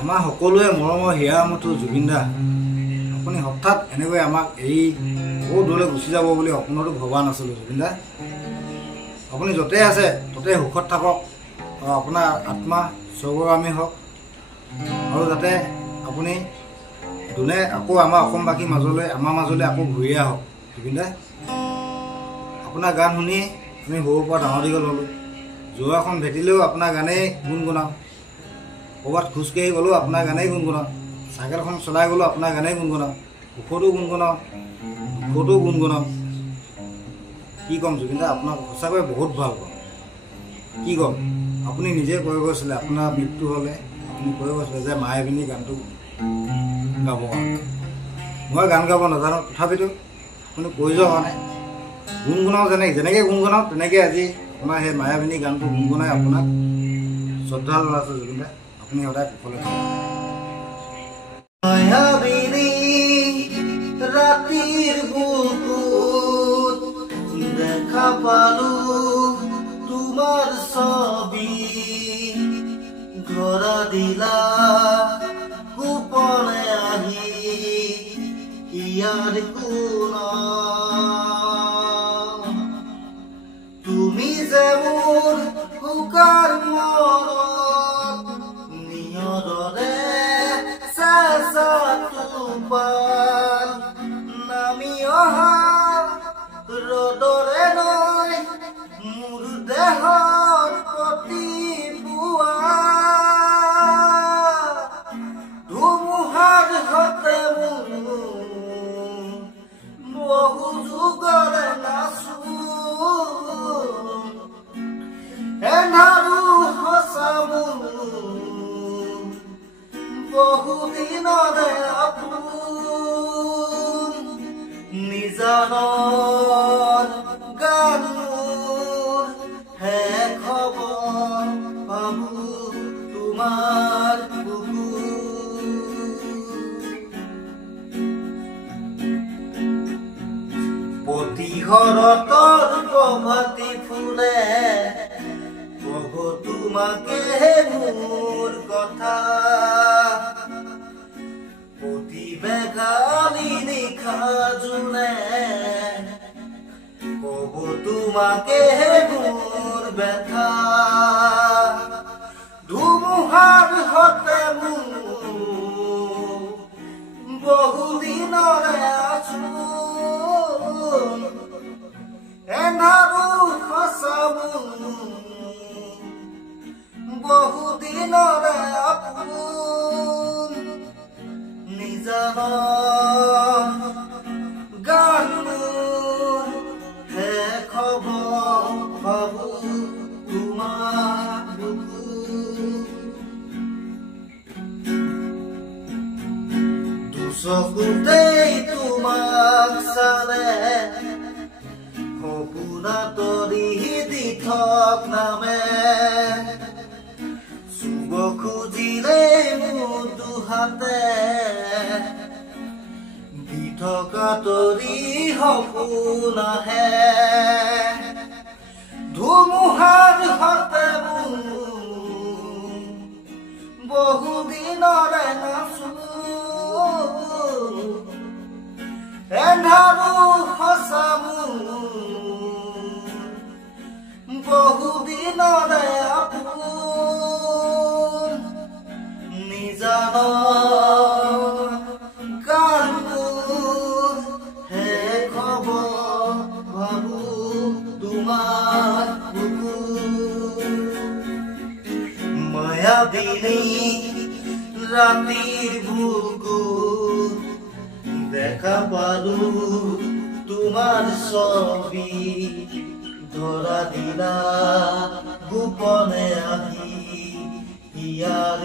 আমাৰ সকলোৱে মৰমৰ হিয়ামতো জুবিন দা আপুনি হঠাৎ এনেকৈ আমাক এই বহুত দূৰলৈ গুচি যাব বুলি সপোনতো ভবা নাছিলোঁ জুবিন দা। আপুনি য'তে আছে ত'তে সুখত থাকক, আপোনাৰ আত্মা স্বৰ্গগামী হওক, আৰু যাতে আপুনি দুনে আকৌ আমাৰ অসমবাসীৰ মাজলৈ আকৌ ঘূৰি আহক জুবিন দা। আপোনাৰ গান শুনি আমি সৰুৰ পৰা ডাঙৰ দীঘল হ'লোঁ। জোৰাখন ভেটিলেও আপোনাৰ গানেই গুণগুণাওঁ, ক'ৰবাত খোজকাঢ়ি গ'লেও আপোনাৰ গানেই গুণগুণাওঁ, চাইকেলখন চলাই গ'লেও আপোনাৰ গানেই গুণগুণাওঁ, সুখতো গুণগুণাওঁ, দুখতো গুণগুণাওঁ। কি ক'ম জুবিন দা, আপোনাক সঁচাকৈ বহুত ভাল পাওঁ। কি ক'ম, আপুনি নিজে কৈ গৈছিলে আপোনাৰ মৃত্যু হ'লে আপুনি কৈ গৈছিলে যে মায়াবিনী গানটো গাব কাৰণে। মই গান গাব নাজানো, তথাপিতো আপুনি কৈ যোৱা কাৰণে গুণগুণাওঁ, যেনেকৈ গুণগুণাওঁ তেনেকৈ আজি আপোনাৰ সেই মায়াবিনী গানটো গুণগুণাই আপোনাক শ্ৰদ্ধা জনাইছোঁ জুবিন দা। আপুনি সদায় কুশলে থাকক। মায়াবিনী ৰাতিৰ বুকুত দেখা পালো তোমাৰ ছবি, ধৰা দিলা গোপনে আহি ইয়াৰ কোণত। তুমি যে মোৰ শুকান মনত নিয়ৰৰে চেঁচা টোপাল নামি অহা ৰ'দৰে নৈ মোৰ দেহৰ প্ৰতি পুৱা ধুমুহাৰ সতে বহু যুগৰে নাচো এন্ধাৰো সঁচা বহুদিনৰে আপোন নিজানৰ গানৰ শেষ হ'ব পাবো তোমাৰ প্ৰতিহৰতৰ প্ৰভাতী ফুলে কব তোমাকে মোৰ কথা, প্ৰতিবেগালী নিশা জোনে কব তোমাকে মোৰ ব্যথা। ধুমুহাৰ সতে বহুদিনৰে আচোন এন্ধাৰো সঁচা বহুদিনৰে আপোন নিজানৰ গানৰ শেষ হ'ব ভাবো তোমাৰ দুচকুতেই তোমাক চালে সপোনা তৰি দি থক নামে, চুব খুজিলে মোৰ দুহাতে দি থকা তৰি সপোন আহে। ধুমুহাৰ সতে বহুদিনৰে নাচো এন্ধাৰো সঁচা বহুদিনৰে আপোন নিজানৰ গানবোৰ শেষ হ'ব ভাবো তোমাৰ মায়াবিনী ৰাতিৰ বুকুত দেখা পালো তোমাৰ ছবি, ধৰা দিলা গোপনে আহি ইয়াৰ